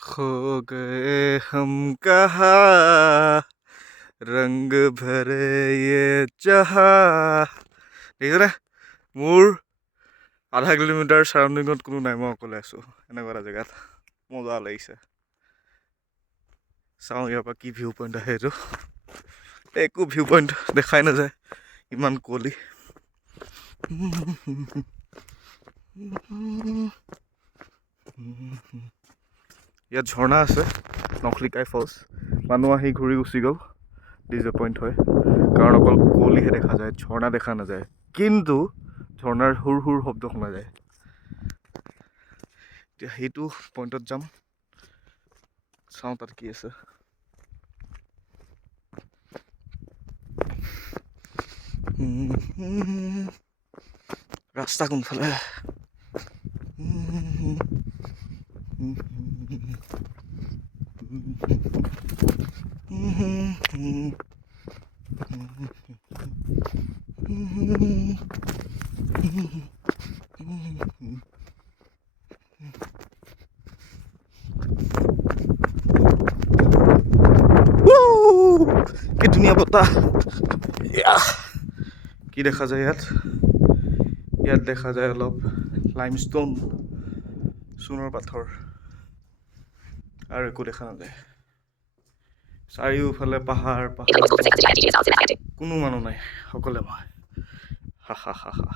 खो गए हम कहाँ रंग भरे ये जहाँ দেখিছনে মোৰ আধা কিলোমিটাৰ চাৰাউণ্ডিঙত কোনো নাই মই অকলে আছোঁ এনেকুৱা এটা জেগাত মজা লাগিছে চাওঁ ইয়াৰ পৰা কি ভিউ পইণ্ট আহে এইটো একো ভিউ পইণ্ট দেখাই নাযায় ইমান কুঁৱলী ইয়াত ঝৰ্ণা আছে নখলিকাই ফলছ মানুহ আহি ঘূৰি গুচি গ'ল ডিসএপইণ্ট হয় কাৰণ অকল কুঁৱলীহে দেখা যায় ঝৰ্ণা দেখা নাযায় কিন্তু ঝৰ্ণাৰ হুৰ হুৰ শব্দ শুনা যায় এতিয়া সেইটো পইণ্টত যাম চাওঁ তাত কি আছে ৰাস্তা কোনফালে কি ধুনীয়া বতাহ কি দেখা যায় ইয়াত দেখা যায় অলপ লাইমষ্টোন সোণৰ পাথৰ আৰু একো দেখা নাযায় চাৰিওফালে পাহাৰ কোনো মানুহ নাই অকলে মই হা হা হা হা